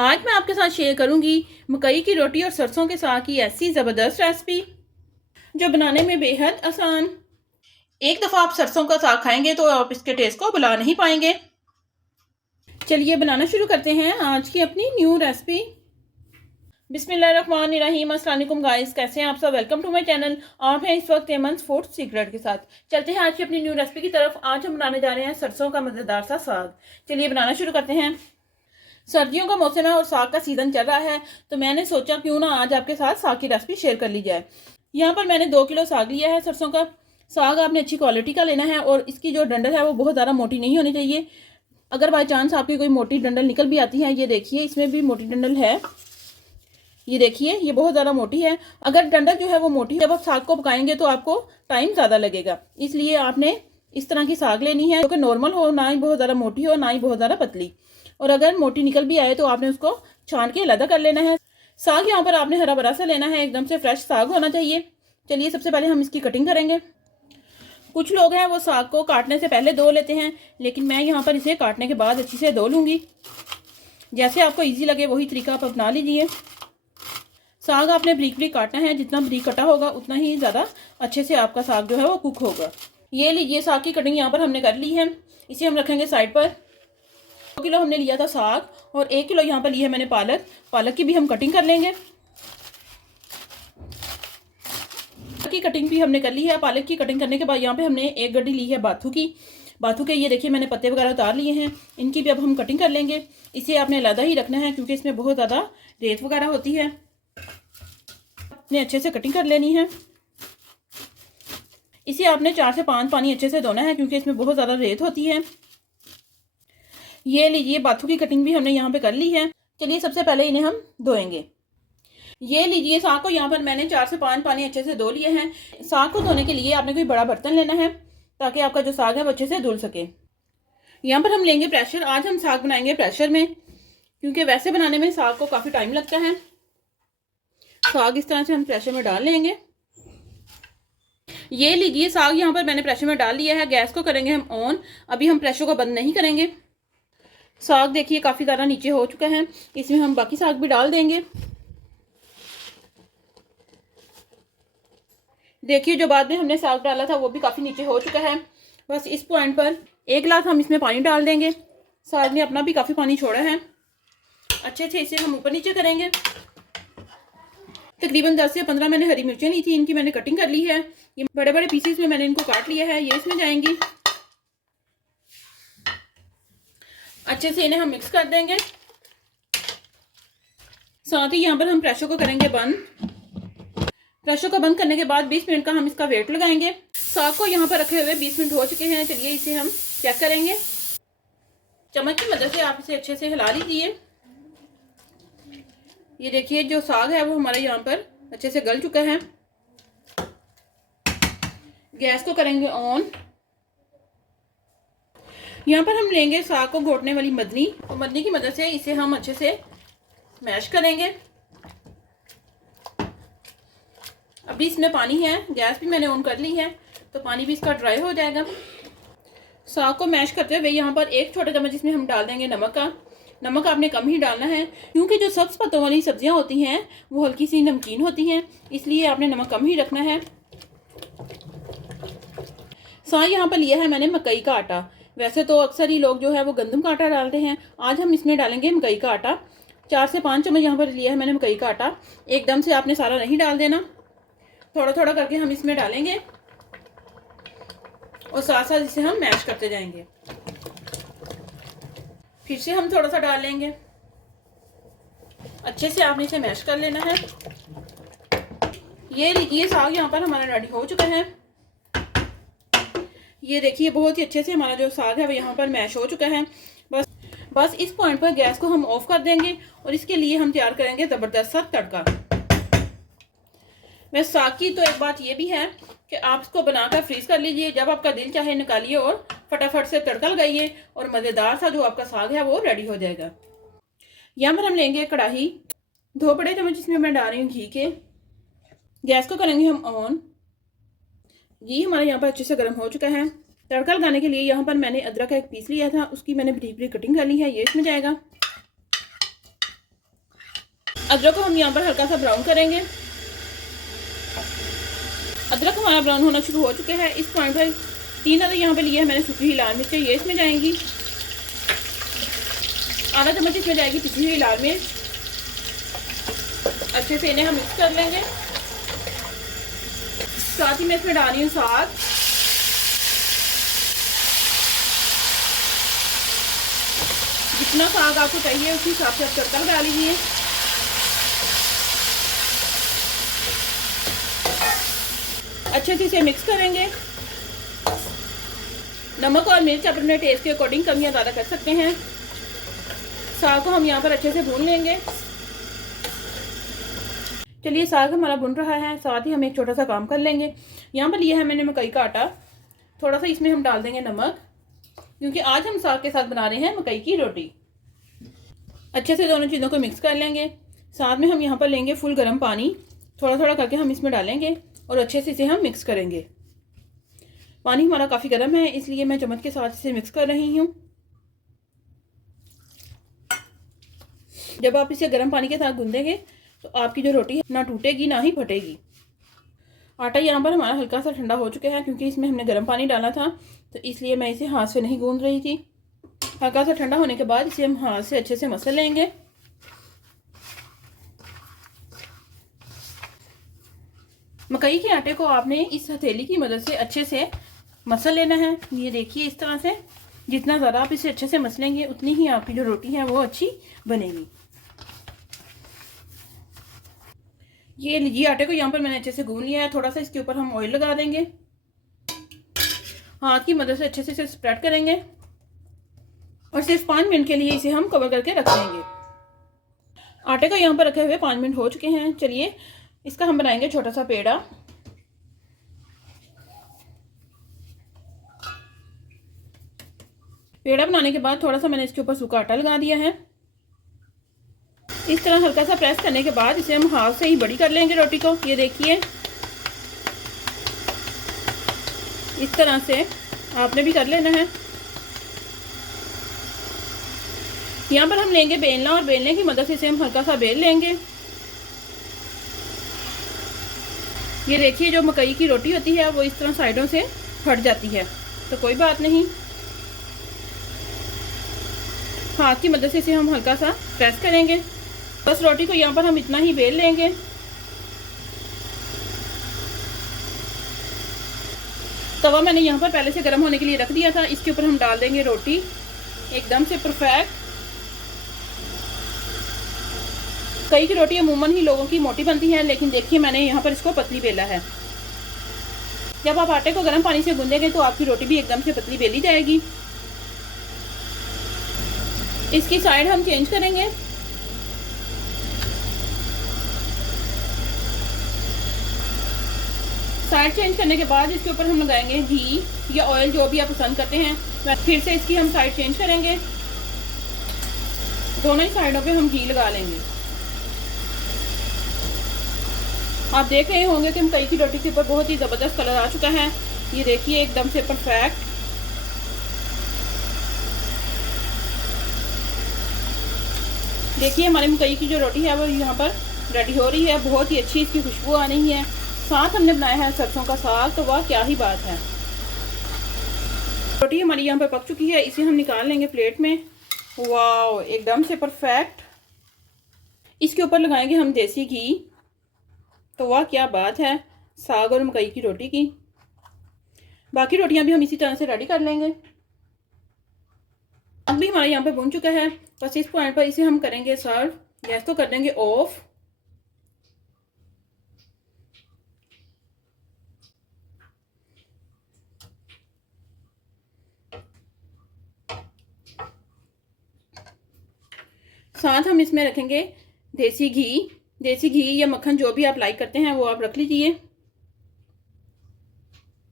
आज मैं आपके साथ शेयर करूंगी मकई की रोटी और सरसों के साग की ऐसी ज़बरदस्त रेसिपी जो बनाने में बेहद आसान। एक दफ़ा आप सरसों का साग खाएंगे तो आप इसके टेस्ट को भुला नहीं पाएंगे। चलिए बनाना शुरू करते हैं आज की अपनी न्यू रेसिपी। बिस्मिल्लाहिर्रहमानिर्रहीम। अस्सलाम वालेकुम गाइस, कैसे हैं आप सब। Welcome to my channel. आप हैं इस वक्त एमन्स फूड सीक्रेट के साथ। चलते हैं आज की अपनी न्यू रेसिपी की तरफ। आज हम बनाने जा रहे हैं सरसों का मज़ेदार सा साग। चलिए बनाना शुरू करते हैं। सर्दियों का मौसम है और साग का सीज़न चल रहा है, तो मैंने सोचा क्यों ना आज आपके साथ साग की रेसिपी शेयर कर ली जाए। यहाँ पर मैंने 2 किलो साग लिया है। सरसों का साग आपने अच्छी क्वालिटी का लेना है और इसकी जो डंडल है वो बहुत ज़्यादा मोटी नहीं होनी चाहिए। अगर बाई चांस आपकी कोई मोटी डंडल निकल भी आती है, ये देखिए इसमें भी मोटी डंडल है, ये देखिए ये बहुत ज़्यादा मोटी है। अगर डंडल जो है वो मोटी है, जब आप साग को पकाएंगे तो आपको टाइम ज़्यादा लगेगा, इसलिए आपने इस तरह की साग लेनी है जो कि नॉर्मल हो, ना ही बहुत ज़्यादा मोटी हो ना ही बहुत ज़्यादा पतली। और अगर मोटी निकल भी आए तो आपने उसको छान के अलग कर लेना है। साग यहाँ पर आपने हरा भरा सा लेना है, एकदम से फ्रेश साग होना चाहिए। चलिए सबसे पहले हम इसकी कटिंग करेंगे। कुछ लोग हैं वो साग को काटने से पहले धो लेते हैं, लेकिन मैं यहाँ पर इसे काटने के बाद अच्छी से धो लूँगी। जैसे आपको ईजी लगे वही तरीका आप अपना लीजिए। साग आपने बारीक बारीक काटना है, जितना बारीक कटा होगा उतना ही ज़्यादा अच्छे से आपका साग जो है वो कुक होगा। ये लीजिए साग की कटिंग यहाँ पर हमने कर ली है, इसे हम रखेंगे साइड पर। 2 किलो हमने लिया था साग और 1 किलो यहाँ पर लिया है मैंने पालक। पालक की भी हम कटिंग कर लेंगे। पालक की कटिंग भी हमने कर ली है। पालक की कटिंग करने के बाद यहाँ पे हमने 1 गड्डी ली है बाथू की। बाथू के ये देखिए मैंने पत्ते वगैरह उतार लिए हैं, इनकी भी अब हम कटिंग कर लेंगे। इसे आपने अलग ही रखना है क्योंकि इसमें बहुत ज़्यादा रेत वगैरह होती है, अपने अच्छे से कटिंग कर लेनी है। इसे आपने 4 से 5 पानी अच्छे से धोना है क्योंकि इसमें बहुत ज़्यादा रेत होती है। ये लीजिए बाथू की कटिंग भी हमने यहाँ पे कर ली है। चलिए सबसे पहले इन्हें हम धोएंगे। ये लीजिए साग को यहाँ पर मैंने 4 से 5 पानी अच्छे से धो लिए हैं। साग को धोने के लिए आपने कोई बड़ा बर्तन लेना है ताकि आपका जो साग है वो अच्छे से धुल सके। यहाँ पर हम लेंगे प्रेशर। आज हम साग बनाएंगे प्रेशर में, क्योंकि वैसे बनाने में साग को काफ़ी टाइम लगता है। साग इस तरह से हम प्रेशर में डाल लेंगे। ये लीजिए साग यहाँ पर मैंने प्रेशर में डाल लिया है। गैस को करेंगे हम ऑन। अभी हम प्रेशर को बंद नहीं करेंगे। साग देखिए काफ़ी ज़्यादा नीचे हो चुका है, इसमें हम बाकी साग भी डाल देंगे। देखिए जो बाद में हमने साग डाला था वो भी काफ़ी नीचे हो चुका है। बस इस पॉइंट पर 1 गिलास हम इसमें पानी डाल देंगे। साग ने अपना भी काफ़ी पानी छोड़ा है। अच्छे से इसे हम ऊपर नीचे करेंगे। तकरीबन 10 से 15 मैंने हरी मिर्चें ली थी, इनकी मैंने कटिंग कर ली है। ये बड़े बड़े पीसेस में मैंने इनको काट लिया है, ये इसमें जाएंगी। अच्छे से इन्हें हम मिक्स कर देंगे। साथ ही यहाँ पर हम प्रेशर को करेंगे बंद। प्रेशर को बंद करने के बाद 20 मिनट का हम इसका वेट लगाएंगे। साग को यहाँ पर रखे हुए 20 मिनट हो चुके हैं। चलिए इसे हम चेक करेंगे। चम्मच की मदद से आप इसे अच्छे से हिला लीजिए। ये देखिए जो साग है वो हमारा यहाँ पर अच्छे से गल चुका है। गैस को करेंगे ऑन। यहाँ पर हम लेंगे साग को घोटने वाली मदनी, और मदनी की मदद से इसे हम अच्छे से मैश करेंगे। अभी इसमें पानी है, गैस भी मैंने ऑन कर ली है तो पानी भी इसका ड्राई हो जाएगा। साग को मैश करते हुए यहाँ पर 1 छोटा चम्मच इसमें हम डाल देंगे नमक का। नमक आपने कम ही डालना है क्योंकि जो सब्ज पत्तों वाली सब्जियां होती हैं वो हल्की सी नमकीन होती हैं, इसलिए आपने नमक कम ही रखना है। साथ यहाँ पर लिया है मैंने मकई का आटा। वैसे तो अक्सर ही लोग जो है वो गंदम का आटा डालते हैं, आज हम इसमें डालेंगे मकई का आटा। 4 से 5 चम्मच यहाँ पर लिया है मैंने मकई का आटा। एकदम से आपने सारा नहीं डाल देना, थोड़ा थोड़ा करके हम इसमें डालेंगे और साथ साथ इसे हम मैश करते जाएंगे। फिर से हम थोड़ा सा डाल लेंगे। अच्छे से आपने इसे मैश कर लेना है। ये लीजिए साग यहाँ पर हमारा रेडी हो चुका है। ये देखिए बहुत ही अच्छे से हमारा जो साग है वो यहाँ पर मैश हो चुका है। बस इस पॉइंट पर गैस को हम ऑफ कर देंगे और इसके लिए हम तैयार करेंगे ज़बरदस्त सा तड़का। वैसे साग की तो एक बात ये भी है कि आप इसको बनाकर फ्रीज कर लीजिए, जब आपका दिल चाहे निकालिए और फटाफट से तड़का लगाइए और मज़ेदार सा जो आपका साग है वो रेडी हो जाएगा। यहाँ पर हम लेंगे कढ़ाई। 2 बड़े चम्मच इसमें मैं डाल रही हूँ घी के। गैस को करेंगे हम ऑन। घी हमारा यहाँ पर अच्छे से गर्म हो चुका है। तड़का लगाने के लिए यहाँ पर मैंने अदरक का 1 पीस लिया था, उसकी मैंने बारीक बारीक कटिंग कर ली है, ये इसमें जाएगा। अदरक को हम यहाँ पर हल्का सा ब्राउन करेंगे। अदरक हमारा ब्राउन होना शुरू हो चुके हैं। इस पॉइंट पर 3 अदरक यहाँ पे लिए हैं मैंने सूखी हुई लाल मिर्च, ये इसमें जाएंगी। आधा चम्मच इसमें जाएगी पिसी हुई लाल मिर्च। अच्छे से इन्हें हम मिक्स कर लेंगे। साथ ही मैं इसमें डाल रही हूँ साग। जितना साग आपको चाहिए उसी हिसाब से आप तड़का डाल लीजिए। अच्छे से इसे मिक्स करेंगे। नमक और मिर्च आप अपने टेस्ट के अकॉर्डिंग कम या ज़्यादा कर सकते हैं। साग को हम यहाँ पर अच्छे से भून लेंगे। चलिए साग हमारा भुन रहा है। साथ ही हम एक छोटा सा काम कर लेंगे। यहाँ पर लिया है मैंने मकई का आटा। थोड़ा सा इसमें हम डाल देंगे नमक, क्योंकि आज हम साग के साथ बना रहे हैं मकई की रोटी। अच्छे से दोनों चीज़ों को मिक्स कर लेंगे। साथ में हम यहाँ पर लेंगे फुल गर्म पानी, थोड़ा थोड़ा करके हम इसमें डालेंगे और अच्छे से इसे हम मिक्स करेंगे। पानी हमारा काफ़ी गर्म है, इसलिए मैं चम्मच के साथ इसे मिक्स कर रही हूँ। जब आप इसे गर्म पानी के साथ गूंदेंगे तो आपकी जो रोटी है ना टूटेगी ना ही फटेगी। आटा यहाँ पर हमारा हल्का सा ठंडा हो चुका है, क्योंकि इसमें हमने गर्म पानी डाला था, तो इसलिए मैं इसे हाथ से नहीं गूंद रही थी। हल्का सा ठंडा होने के बाद इसे हम हाथ से अच्छे से मसल लेंगे। मकई के आटे को आपने इस हथेली की मदद से अच्छे से मसल लेना है। ये देखिए इस तरह से। जितना ज़्यादा आप इसे अच्छे से मसलेंगे उतनी ही आपकी जो रोटी है वो अच्छी बनेगी। ये लीजिए आटे को यहाँ पर मैंने अच्छे से गूंद लिया है। थोड़ा सा इसके ऊपर हम ऑयल लगा देंगे। हाथ की मदद से अच्छे से इसे स्प्रेड करेंगे और सिर्फ 5 मिनट के लिए इसे हम कवर करके रख देंगे। आटे को यहाँ पर रखे हुए 5 मिनट हो चुके हैं। चलिए इसका हम बनाएंगे छोटा सा पेड़ा। पेड़ा बनाने के बाद थोड़ा सा मैंने इसके ऊपर सूखा आटा लगा दिया है। इस तरह हल्का सा प्रेस करने के बाद इसे हम हाथ से ही बड़ी कर लेंगे रोटी को। ये देखिए इस तरह से आपने भी कर लेना है। यहाँ पर हम लेंगे बेलना और बेलने की मदद से इसे हम हल्का सा बेल लेंगे। ये देखिए जो मकई की रोटी होती है वो इस तरह साइडों से फट जाती है, तो कोई बात नहीं, हाथ की मदद से इसे हम हल्का सा प्रेस करेंगे। बस रोटी को यहाँ पर हम इतना ही बेल लेंगे। तवा मैंने यहाँ पर पहले से गर्म होने के लिए रख दिया था। इसके ऊपर हम डाल देंगे रोटी एकदम से परफेक्ट। कई की रोटी अमूमन ही लोगों की मोटी बनती है, लेकिन देखिए मैंने यहाँ पर इसको पतली बेला है। जब आप आटे को गर्म पानी से गूंदेंगे तो आपकी रोटी भी एकदम से पतली बेली जाएगी। इसकी साइड हम चेंज करेंगे। साइड चेंज करने के बाद इसके ऊपर हम लगाएंगे घी या ऑयल, जो भी आप पसंद करते हैं। फिर से इसकी हम साइड चेंज करेंगे। दोनों ही साइडों पे हम घी लगा लेंगे। आप देख रहे होंगे कि मकई की रोटी के ऊपर बहुत ही ज़बरदस्त कलर आ चुका है। ये देखिए एकदम से परफेक्ट। देखिए हमारी मकई की जो रोटी है वो यहाँ पर रेडी हो रही है। बहुत ही अच्छी इसकी खुशबू आ रही है। साथ हमने बनाया है सरसों का साग, तो वह क्या ही बात है। रोटी हमारी यहाँ पर पक चुकी है। इसे हम निकाल लेंगे प्लेट में। वाह एकदम से परफेक्ट। इसके ऊपर लगाएंगे हम देसी घी, तो वाह क्या बात है साग और मकई की रोटी की। बाकी रोटियां भी हम इसी तरह से रेडी कर लेंगे। अब भी हमारे यहाँ पे भुन चुका है। बस इस पॉइंट पर इसे हम करेंगे सर्व। गैस तो कर देंगे ऑफ। साथ हम इसमें रखेंगे देसी घी या मक्खन, जो भी आप लाइक करते हैं वो आप रख लीजिए।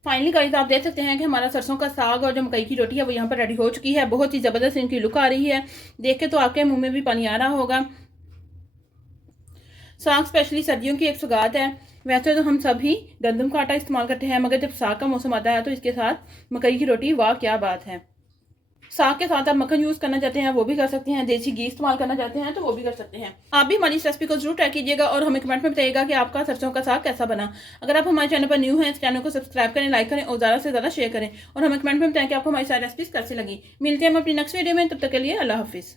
फाइनली गाइस आप देख सकते हैं कि हमारा सरसों का साग और जो मकई की रोटी है वो यहाँ पर रेडी हो चुकी है। बहुत ही ज़बरदस्त इनकी लुक आ रही है। देख के तो आपके मुंह में भी पानी आ रहा होगा। साग स्पेशली सर्दियों की एक सौगात है। वैसे तो हम सभी गंदम का आटा इस्तेमाल करते हैं, मगर जब साग का मौसम आता है तो इसके साथ मकई की रोटी वाह क्या बात है। साग के साथ आप मक्खन यूज़ करना चाहते हैं वो भी कर सकते हैं, देसी घी इस्तेमाल करना चाहते हैं तो वो भी कर सकते हैं। आप भी हमारी इस रेसिपी को जरूर ट्राई कीजिएगा और हमें कमेंट में बताइएगा कि आपका सरसों का साग कैसा बना। अगर आप हमारे चैनल पर न्यू हैं तो चैनल को सब्सक्राइब करें, लाइक करें और ज़्यादा से ज़्यादा शेयर करें और हमें कमेंट में बताएं कि आपको हमारी सारी रेसिपीज कैसी लगी। मिलते हैं हम अपनी नेक्स्ट वीडियो में, तब तक के लिए अल्लाह हाफिज़।